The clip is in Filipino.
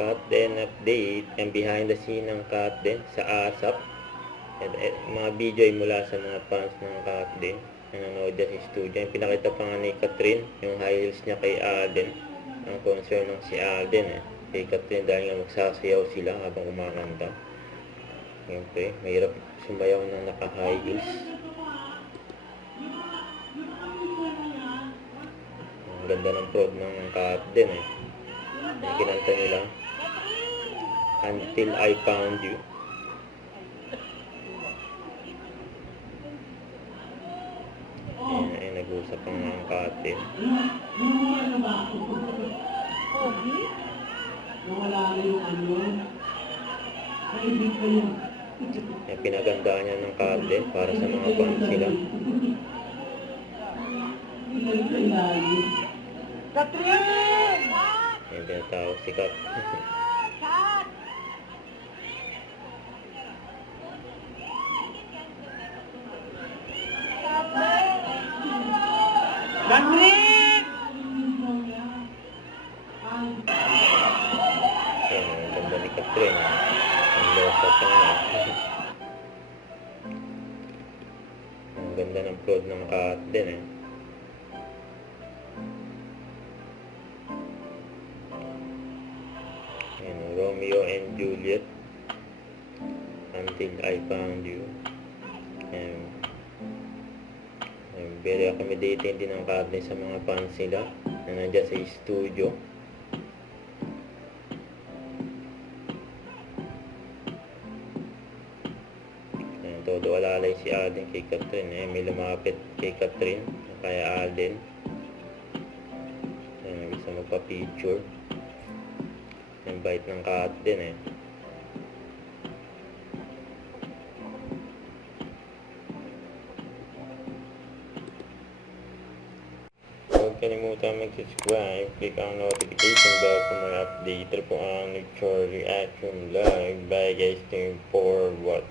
Cut din update, yung behind the scene ng Cut din sa ASAP. Mga video ay mula sa mga fans ng Cut din. Nanonood din sa studio. Yung pinakita pa nga ni Catherine, yung high heels niya kay Alden. Ang concern ng si Alden kay Catherine dahil nga magsasayaw sila habang kumakanta. Siyempre, mahirap sumayaw ng naka-high heels. Ang ganda ng prod ng Cut din yung kinanta nila. Until I Found You. Ay nag-usap ang mga Cut. Pinagandaan niya ng Cut para sa mga fans sila. Yung tinatawag si Cut. Patrick! Ayan, ang ganda ni Catherine. Ang losa pa nga. Ang ganda ng prod ng Cut din Ayan, Romeo and Juliet. Until I Found You. Ayan. Very accommodating din ang Cut sa mga fans nila na nandiyan sa studio. Ayan, todo alalay si Alden kay Catherine. May lumapit kay Catherine kaya Alden. Ayan, gusto magpa-picture. Invite ng Cut din Huwag kalimutan mag-subscribe, click ang notification bell para mga update po ang Lecture Reaction Live. Bye guys, team for what?